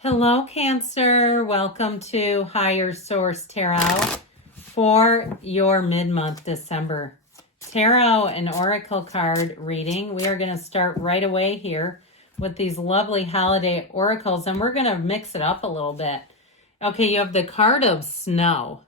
Hello, Cancer. Welcome to Higher Source Tarot for your mid-month December tarot and oracle card reading. We are going to start right away here with these lovely holiday oracles, and we're going to mix it up a little bit. Okay, you have the card of snow.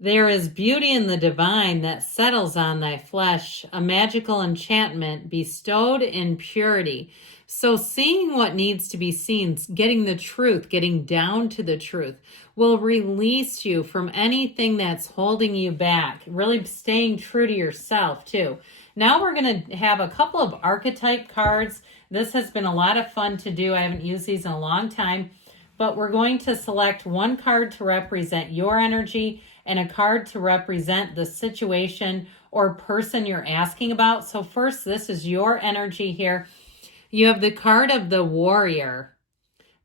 There is beauty in the divine that settles on thy flesh, a magical enchantment bestowed in purity. So seeing what needs to be seen, getting the truth, getting down to the truth, will release you from anything that's holding you back, really staying true to yourself too. Now we're going to have a couple of archetype cards. This has been a lot of fun to do. I haven't used these in a long time, but we're going to select one card to represent your energy and a card to represent the situation or person you're asking about. So first, this is your energy here. You have the card of the warrior.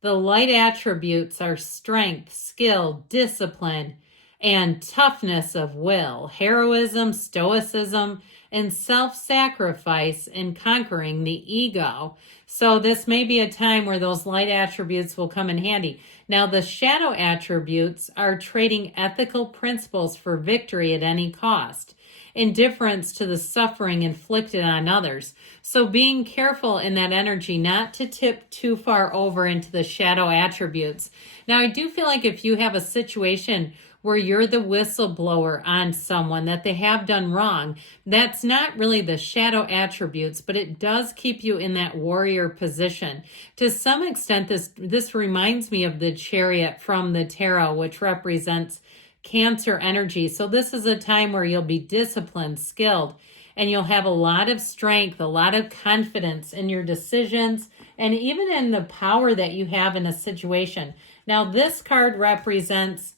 The light attributes are strength, skill, discipline, and toughness of will, heroism, stoicism, and self-sacrifice in conquering the ego. So this may be a time where those light attributes will come in handy. Now, the shadow attributes are trading ethical principles for victory at any cost, indifference to the suffering inflicted on others. So being careful in that energy not to tip too far over into the shadow attributes. Now, I do feel like if you have a situation where you're the whistleblower on someone that they have done wrong, that's not really the shadow attributes, but it does keep you in that warrior position. To some extent, this reminds me of the Chariot from the tarot, which represents Cancer energy. So this is a time where you'll be disciplined, skilled, and you'll have a lot of strength, a lot of confidence in your decisions, and even in the power that you have in a situation. Now, this card represents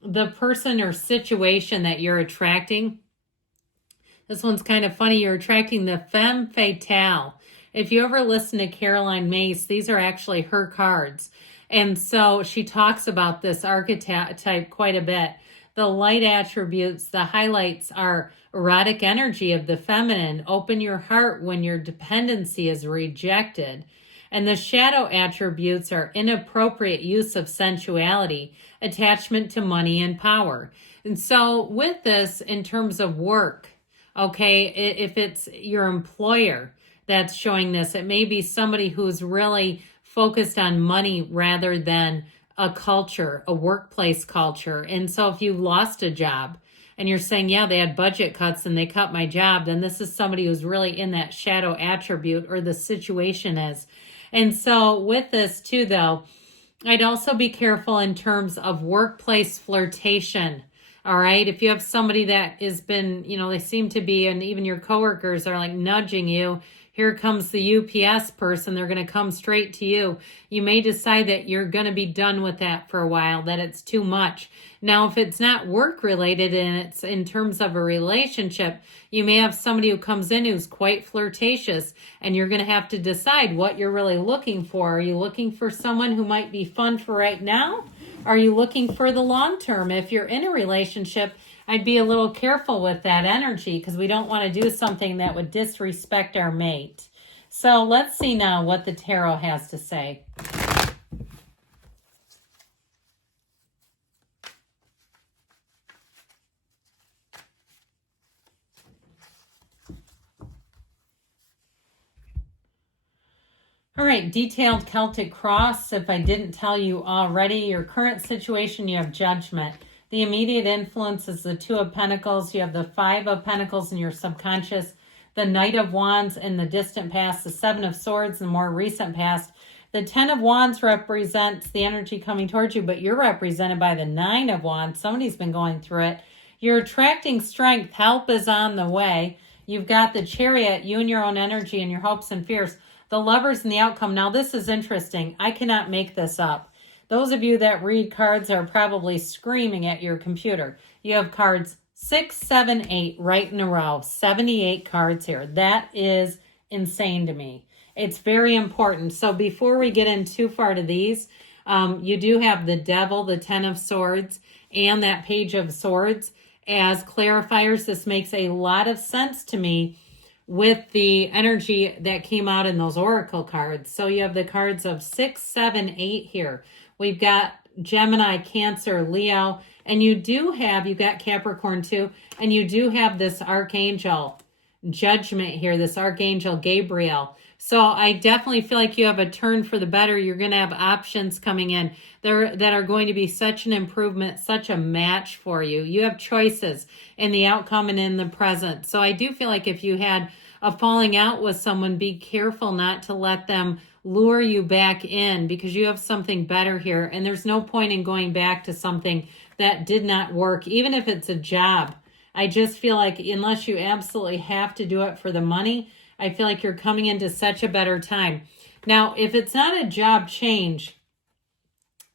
the person or situation that you're attracting. This one's kind of funny. You're attracting the femme fatale. If you ever listen to Caroline Myss, these are actually her cards. And so she talks about this archetype quite a bit. The light attributes, the highlights are erotic energy of the feminine. Open your heart when your dependency is rejected. And the shadow attributes are inappropriate use of sensuality, attachment to money and power. And so with this, in terms of work, okay, if it's your employer that's showing this, it may be somebody who's really focused on money rather than a culture, a workplace culture. And so if you lost a job and you're saying, yeah, they had budget cuts and they cut my job, then this is somebody who's really in that shadow attribute, or the situation is. And so with this too, though, I'd also be careful in terms of workplace flirtation. All right. If you have somebody that has been, they seem to be, and even your coworkers are like nudging you. Here comes the UPS person. They're going to come straight to you. You may decide that you're going to be done with that for a while, that it's too much. Now, if it's not work related and it's in terms of a relationship, you may have somebody who comes in who's quite flirtatious, and you're going to have to decide what you're really looking for. Are you looking for someone who might be fun for right now? Are you looking for the long term? If you're in a relationship, I'd be a little careful with that energy, because we don't want to do something that would disrespect our mate. So let's see now what the tarot has to say. All right, detailed Celtic cross. If I didn't tell you already, your current situation, you have judgment. The immediate influence is the Two of Pentacles. You have the Five of Pentacles in your subconscious, the Knight of Wands in the distant past, the Seven of Swords in the more recent past. The Ten of Wands represents the energy coming towards you, but you're represented by the Nine of Wands. Somebody's been going through it. You're attracting strength. Help is on the way. You've got the Chariot, you and your own energy and your hopes and fears. The Lovers and the outcome. Now, this is interesting. I cannot make this up. Those of you that read cards are probably screaming at your computer. You have cards 6, 7, 8 right in a row. 78 cards here. That is insane to me. It's very important. So before we get in too far to these, you do have the Devil, the Ten of Swords, and that Page of Swords as clarifiers. This makes a lot of sense to me with the energy that came out in those oracle cards. So you have the cards of 6, 7, 8 here. We've got Gemini, Cancer, Leo, and you've got Capricorn too, and you do have this archangel judgment here, this archangel Gabriel. So I definitely feel like you have a turn for the better. You're going to have options coming in that are going to be such an improvement, such a match for you. You have choices in the outcome and in the present. So I do feel like if you had a falling out with someone, be careful not to let them lure you back in, because you have something better here. And there's no point in going back to something that did not work, even if it's a job. I just feel like unless you absolutely have to do it for the money, I feel like you're coming into such a better time. Now, if it's not a job change,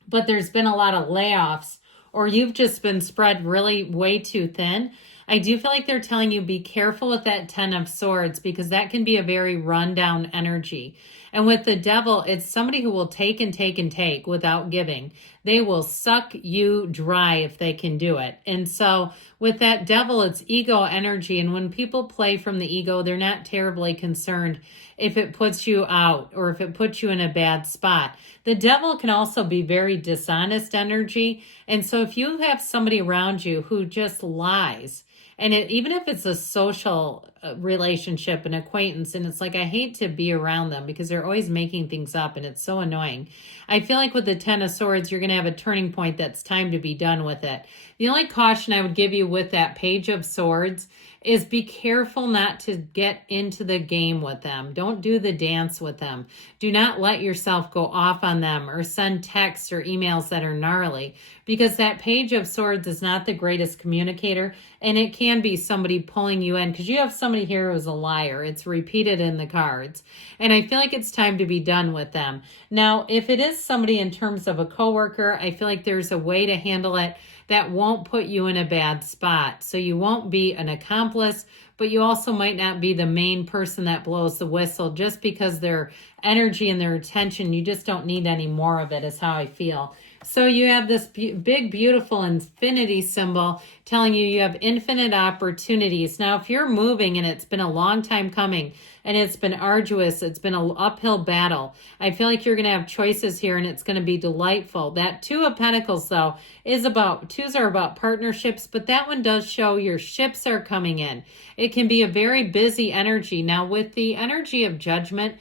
but there's been a lot of layoffs, or you've just been spread really way too thin, I do feel like they're telling you be careful with that 10 of Swords, because that can be a very rundown energy. And with the Devil, it's somebody who will take and take and take without giving. They will suck you dry if they can do it. And so with that Devil, it's ego energy. And when people play from the ego, they're not terribly concerned if it puts you out or if it puts you in a bad spot. The Devil can also be very dishonest energy. And so if you have somebody around you who just lies, and even if it's a social relationship, an acquaintance, and it's like, I hate to be around them because they're always making things up and it's so annoying. I feel like with the 10 of Swords, you're going to have a turning point that's time to be done with it. The only caution I would give you with that Page of Swords is be careful not to get into the game with them. Don't do the dance with them. Do not let yourself go off on them or send texts or emails that are gnarly, because that Page of Swords is not the greatest communicator, and it can be somebody pulling you in, because you have somebody here who's a liar. It's repeated in the cards, and I feel like it's time to be done with them. Now, if it is somebody in terms of a coworker, I feel like there's a way to handle it that won't put you in a bad spot. So you won't be an accomplice, but you also might not be the main person that blows the whistle, just because their energy and their attention, you just don't need any more of it, is how I feel. So you have this big, beautiful infinity symbol telling you have infinite opportunities. Now, if you're moving and it's been a long time coming and it's been arduous, it's been an uphill battle, I feel like you're going to have choices here and it's going to be delightful. That Two of Pentacles, though, twos are about partnerships, but that one does show your ships are coming in. It can be a very busy energy. Now, with the energy of Judgment,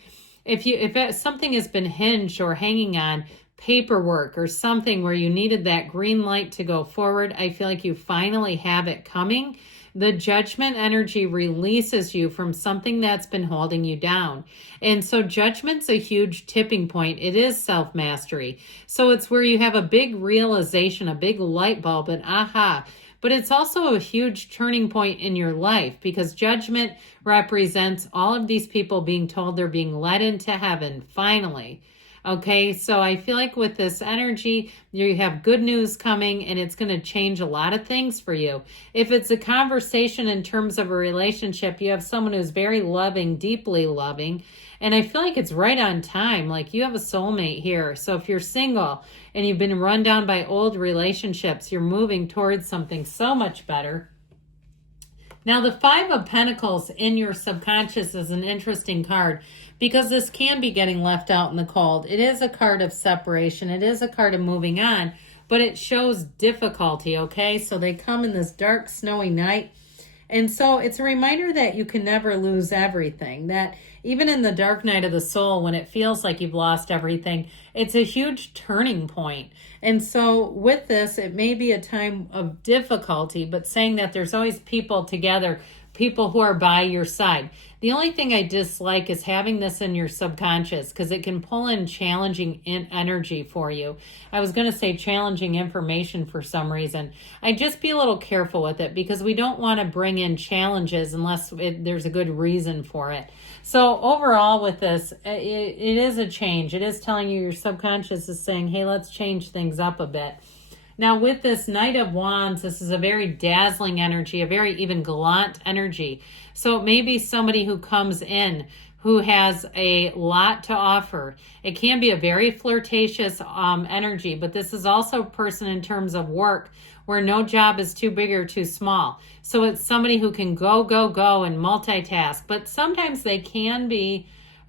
if something has been hinged or hanging on paperwork or something where you needed that green light to go forward, I feel like you finally have it coming. The Judgment energy releases you from something that's been holding you down. And so Judgment's a huge tipping point. It is self-mastery. So it's where you have a big realization, a big light bulb, an aha. But it's also a huge turning point in your life, because Judgment represents all of these people being told they're being led into heaven finally. Okay, so I feel like with this energy, you have good news coming, and it's going to change a lot of things for you. If it's a conversation in terms of a relationship, you have someone who's very loving, deeply loving, and I feel like it's right on time. Like you have a soulmate here. So if you're single and you've been run down by old relationships, you're moving towards something so much better. Now, the Five of Pentacles in your subconscious is an interesting card, because this can be getting left out in the cold. It is a card of separation. It is a card of moving on, but it shows difficulty, okay? So they come in this dark, snowy night. And so it's a reminder that you can never lose everything, that even in the dark night of the soul, when it feels like you've lost everything, it's a huge turning point. And so with this, it may be a time of difficulty, but saying that there's always people together, people who are by your side. The only thing I dislike is having this in your subconscious, because it can pull in challenging energy for you. I was going to say challenging information for some reason. I just be a little careful with it, because we don't want to bring in challenges unless there's a good reason for it. So overall with this, it is a change. It is telling you your subconscious is saying, hey, let's change things up a bit. Now, with this Knight of Wands, this is a very dazzling energy, a very even gallant energy. So it may be somebody who comes in who has a lot to offer. It can be a very flirtatious energy, but this is also a person in terms of work where no job is too big or too small. So it's somebody who can go, go, go and multitask, but sometimes they can be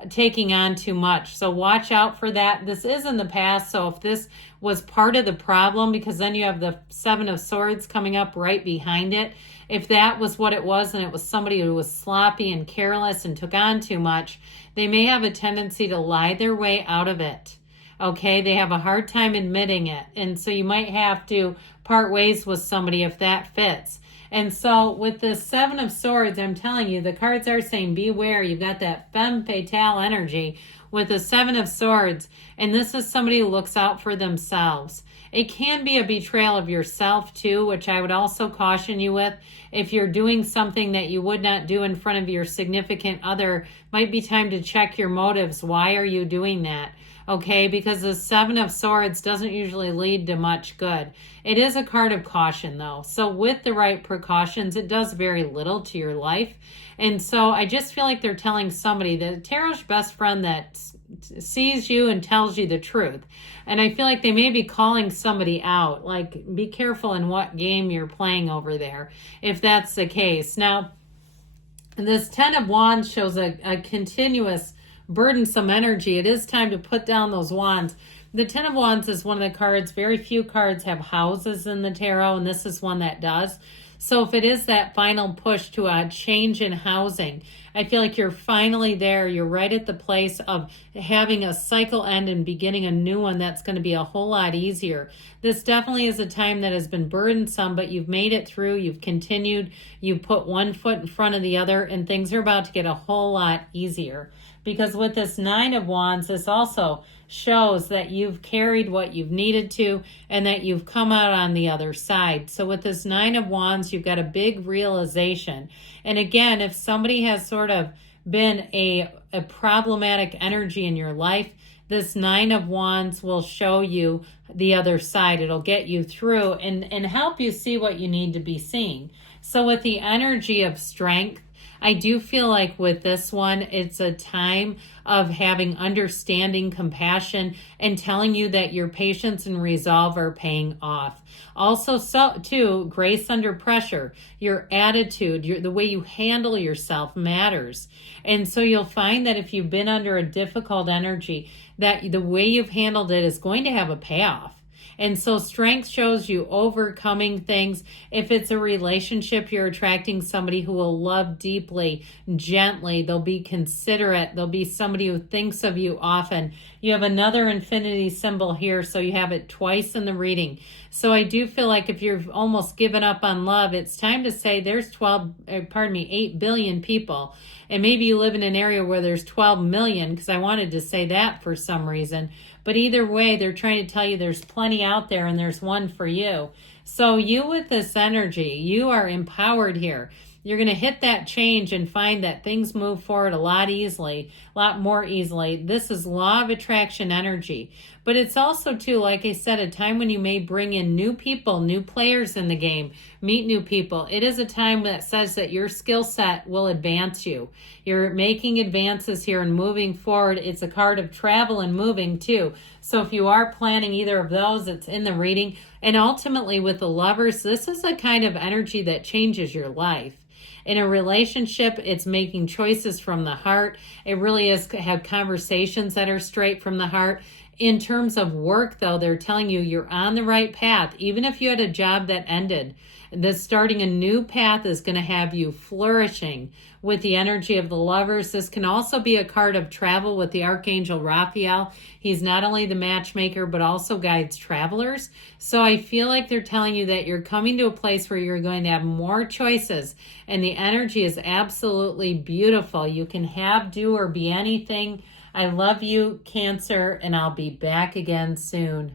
taking on too much. So watch out for that. This is in the past. So if this was part of the problem, because then you have the Seven of Swords coming up right behind it. If that was what it was and it was somebody who was sloppy and careless and took on too much, they may have a tendency to lie their way out of it. Okay, they have a hard time admitting it. And so you might have to part ways with somebody if that fits. And so with the Seven of Swords, I'm telling you, the cards are saying beware. You've got that femme fatale energy with the Seven of Swords. And this is somebody who looks out for themselves. It can be a betrayal of yourself too, which I would also caution you with. If you're doing something that you would not do in front of your significant other, might be time to check your motives. Why are you doing that? Okay, because the Seven of Swords doesn't usually lead to much good. It is a card of caution though. So with the right precautions, it does very little to your life. And so I just feel like they're telling somebody that Tarot's best friend that sees you and tells you the truth. And I feel like they may be calling somebody out, like be careful in what game you're playing over there, if that's the case. Now, this Ten of Wands shows a continuous burdensome energy. It is time to put down those wands. The Ten of Wands is one of the cards. Very few cards have houses in the tarot, and this is one that does. So if it is that final push to a change in housing, I feel like you're finally there. You're right at the place of having a cycle end and beginning a new one that's going to be a whole lot easier. This definitely is a time that has been burdensome, but you've made it through. You've continued. You've put one foot in front of the other, and things are about to get a whole lot easier. Because with this Nine of Wands, this also shows that you've carried what you've needed to and that you've come out on the other side. So with this Nine of Wands, you've got a big realization. And again, if somebody has sort of been a problematic energy in your life, this Nine of Wands will show you the other side. It'll get you through and help you see what you need to be seeing. So with the energy of strength, I do feel like with this one, it's a time of having understanding, compassion, and telling you that your patience and resolve are paying off. Also, too, grace under pressure. Your attitude, the way you handle yourself matters. And so you'll find that if you've been under a difficult energy, that the way you've handled it is going to have a payoff. And so strength shows you overcoming things. If it's a relationship, you're attracting somebody who will love deeply, gently. They'll be considerate. They'll be somebody who thinks of you often. You have another infinity symbol here, so you have it twice in the reading. So I do feel like if you've almost given up on love, it's time to say there's 8 billion people. And maybe you live in an area where there's 12 million, because I wanted to say that for some reason. But either way, they're trying to tell you there's plenty out there and there's one for you. So you with this energy, you are empowered here. You're going to hit that change and find that things move forward a lot more easily. This is law of attraction energy. But it's also, too, like I said, a time when you may bring in new people, new players in the game, meet new people. It is a time that says that your skill set will advance you. You're making advances here and moving forward. It's a card of travel and moving, too. So if you are planning either of those, it's in the reading. And ultimately, with the Lovers, this is a kind of energy that changes your life. In a relationship, it's making choices from the heart. It really is have conversations that are straight from the heart. In terms of work, though, they're telling you you're on the right path. Even if you had a job that ended, this starting a new path is going to have you flourishing with the energy of the Lovers. This can also be a card of travel with the Archangel Raphael. He's not only the matchmaker, but also guides travelers. So I feel like they're telling you that you're coming to a place where you're going to have more choices. And the energy is absolutely beautiful. You can have, do, or be anything. I love you, Cancer, and I'll be back again soon.